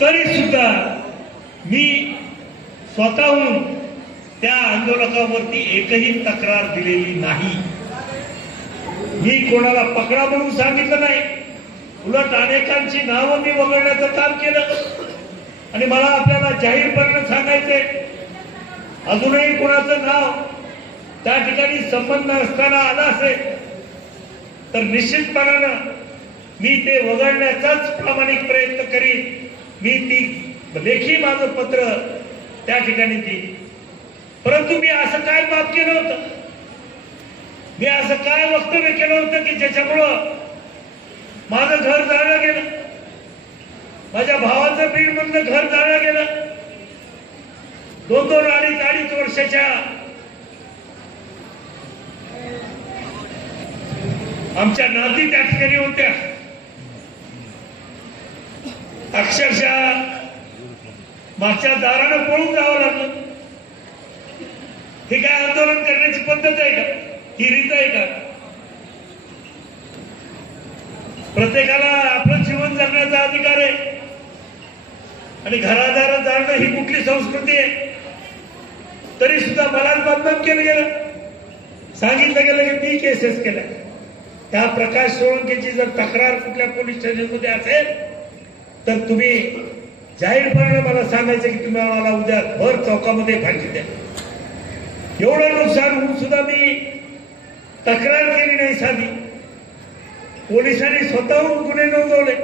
तरी सुद्धा मी स्वतःहून त्या आंदोलकावरती एकही तक्रार दिलेली नाही. मी कोणाला पकडा म्हणून सांगितलं नाही. उलट अनेकांची नावं मी वगळण्याचं काम केलं. आणि मला आपल्याला जाहीरपणे सांगायचंय अजूनही कोणाचं नाव त्या ठिकाणी संबंध असताना आला असेल तर निश्चितपणानं मी ते वगळण्याचाच प्रामाणिक प्रयत्न करीन. मी ती लेखी माझं पत्र त्या ठिकाणी दिली. परंतु मी असं काय बाब केलं होतं मी असं काय वक्तव्य केलं होतं की ज्याच्यामुळं माझं घर जाळलं गेलं? माझ्या भावाचं बीड म्हणलं घर जाळलं गेलं? दोन दोन अडीच अडीच वर्षाच्या आमच्या नाती त्या ठिकाणी होत्या. अक्षरशः मागच्या दारानं पळून जावं लागलं. हे काय आंदोलन करण्याची पद्धत आहे का? ही रीत आहे का? प्रत्येकाला आपलं जीवन जगण्याचा अधिकार आहे. आणि घरादारात जाणं ही कुठली संस्कृती आहे? तरी सुद्धा मलाच बदनाम केलं गेलं. सांगितलं गेलं की मी केसेस केल्या. त्या प्रकाश सोळंकेची जर तक्रार कुठल्या पोलीस स्टेशनमध्ये असेल तर तुम्ही जाहीरपणे मला सांगायचं की तुम्ही मला उद्या भर चौकामध्ये फाशी द्या. एवढं नुकसान होऊन सुद्धा मी तक्रार केली नाही साधी. पोलिसांनी स्वतःहून गुन्हे नोंदवले.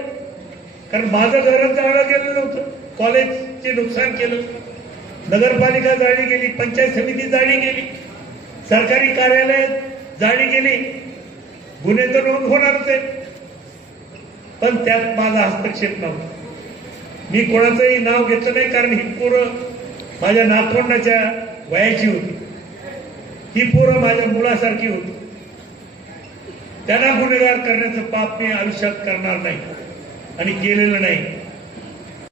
कारण माझं घरच जाळलं गेलं नव्हतं. कॉलेजचे नुकसान केलं. नगरपालिका जाळली गेली पंचायत समिती जाळली गेली सरकारी कार्यालय जाळली गेली. गुन्हे तर नोंद होणारच आहे पण त्यात माझा हस्तक्षेप नव्हता. मी कोणाचंही नाव घेतलं नाही कारण ही पोरं माझ्या नातवंडाच्या वयाची होती. ही पोरं माझ्या मुलासारखी होती. त्यांना गुन्हेगार करण्याचं पाप मी आयुष्यात करणार नाही आणि केलेलं नाही.